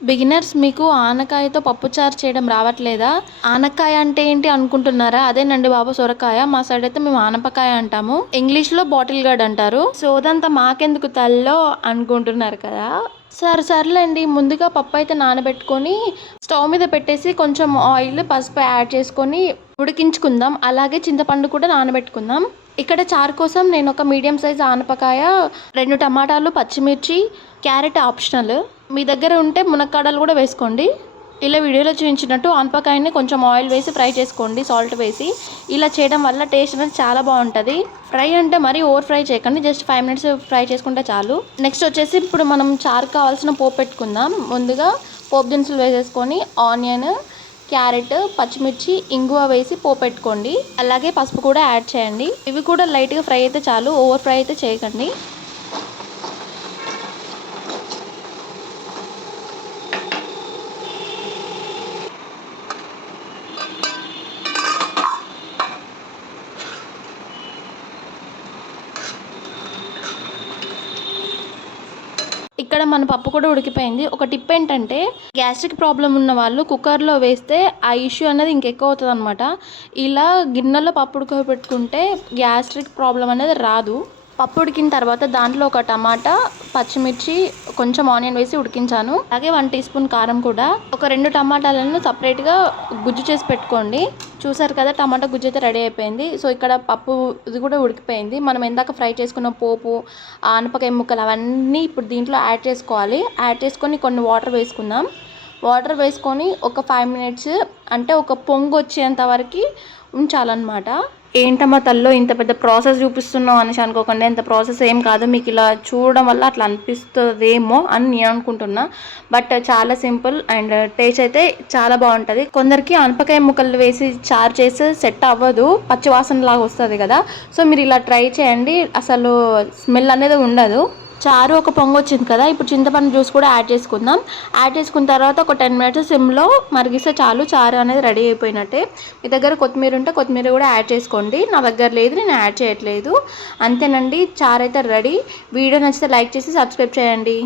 Beginners మీకు ఆనకాయతో పప్పుచారు చేయడం రావట్లేదా? ఆనకాయ అంటే ఏంటి అనుకుంటున్నారా? అదేనండి బాబు సొరకాయ. మా సైడ్ అయితే మేము ఆనపకాయ అంటాము. ఇంగ్లీష్‌లో బాటిల్ గార్డ్ అంటారు. సోదంతా మాకెందుకు తల్లో అనుకుంటున్నారు కదా! సర్లేండి. ముందుగా పప్పు అయితే నానబెట్టుకొని స్టవ్ మీద పెట్టేసి కొంచెం ఆయిల్, పసుపు యాడ్ చేసుకొని ఉడికించుకుందాం. అలాగే చింతపండు కూడా నానబెట్టుకుందాం. ఇక్కడ చారు కోసం నేను ఒక మీడియం సైజ్ ఆనపకాయ, 2 టమాటాలు, పచ్చిమిర్చి, క్యారెట్ ఆప్షనల్. మీ దగ్గర ఉంటే మునక్కాడలు కూడా వేసుకోండి. ఇలా వీడియోలో చూపించినట్టు ఆనపకాయని కొంచెం ఆయిల్ వేసి ఫ్రై చేసుకోండి, సాల్ట్ వేసి. ఇలా చేయడం వల్ల టేస్ట్ అనేది చాలా బాగుంటుంది. ఫ్రై అంటే మరీ ఓవర్ ఫ్రై చేయకండి, జస్ట్ 5 మినిట్స్ ఫ్రై చేసుకుంటే చాలు. నెక్స్ట్ వచ్చేసి ఇప్పుడు మనం చారు కావాల్సిన పోపు పెట్టుకుందాం. ముందుగా పోపు దినుసులు వేసేసుకొని ఆనియన్, క్యారెట్, పచ్చిమిర్చి, ఇంగువ వేసి పోపు పెట్టుకోండి. అలాగే పసుపు కూడా యాడ్ చేయండి. ఇవి కూడా లైట్గా ఫ్రై అయితే చాలు, ఓవర్ ఫ్రై అయితే చేయకండి. ఇక్కడ మన పప్పు కూడా ఉడికిపోయింది. ఒక టిప్ ఏంటంటే గ్యాస్ట్రిక్ ప్రాబ్లం ఉన్న వాళ్ళు కుక్కర్లో వేస్తే ఆ ఇష్యూ అనేది ఇంకెక్కువ అవుతుంది అనమాట. ఇలా గిన్నెలో పప్పు ఉడకబెట్టుకుంటే గ్యాస్ట్రిక్ ప్రాబ్లం అనేది రాదు. పప్పు ఉడికిన తర్వాత దాంట్లో ఒక టమాటా, పచ్చిమిర్చి, కొంచెం ఆనియన్ వేసి ఉడికించాను. అలాగే 1 టీ స్పూన్ కారం కూడా. ఒక 2 టమాటాలను సపరేట్గా గుజ్జు చేసి పెట్టుకోండి. చూసారు కదా, టమాటా గుజ్జు అయితే రెడీ అయిపోయింది. సో ఇక్కడ పప్పు ఇది కూడా ఉడికిపోయింది. మనం ఎందాక ఫ్రై చేసుకున్న పోపు, ఆనపకాయ ముక్కలు అవన్నీ ఇప్పుడు దీంట్లో యాడ్ చేసుకోవాలి. యాడ్ చేసుకొని కొన్ని వాటర్ వేసుకుందాం. వాటర్ వేసుకొని ఒక 5 మినిట్స్ అంటే ఒక పొంగు వచ్చేంత వరకు ఉంచాలన్నమాట. ఏంటమ్మా తల్లో ఇంత పెద్ద ప్రాసెస్ చూపిస్తున్నావు అనేసి అనుకోకండి. ఇంత ప్రాసెస్ ఏం కాదు. మీకు ఇలా చూడడం వల్ల అట్లా అనిపిస్తుందేమో అని నేను అనుకుంటున్నా. బట్ చాలా సింపుల్ అండ్ టేస్ట్ అయితే చాలా బాగుంటుంది. కొందరికి ఆనపకాయ ముక్కలు వేసి చారు చేసి సెట్ అవ్వదు, పచ్చి వాసన లాగా వస్తుంది కదా. సో మీరు ఇలా ట్రై చేయండి, అసలు స్మెల్ అనేది ఉండదు. చారు ఒక పొంగు వచ్చింది కదా, ఇప్పుడు చింతపండు జ్యూస్ కూడా యాడ్ చేసుకుందాం. యాడ్ చేసుకున్న తర్వాత ఒక 10 మినిట్స్ సిమ్లో మరిగిస్తే చాలు, చారు అనేది రెడీ అయిపోయినట్టే. మీ దగ్గర కొత్తిమీర ఉంటే కొత్తిమీర కూడా యాడ్ చేసుకోండి. నా దగ్గర లేదు, నేను యాడ్ చేయట్లేదు. అంతేనండి, చారు అయితే రెడీ. వీడియో నచ్చితే లైక్ చేసి సబ్స్క్రైబ్ చేయండి.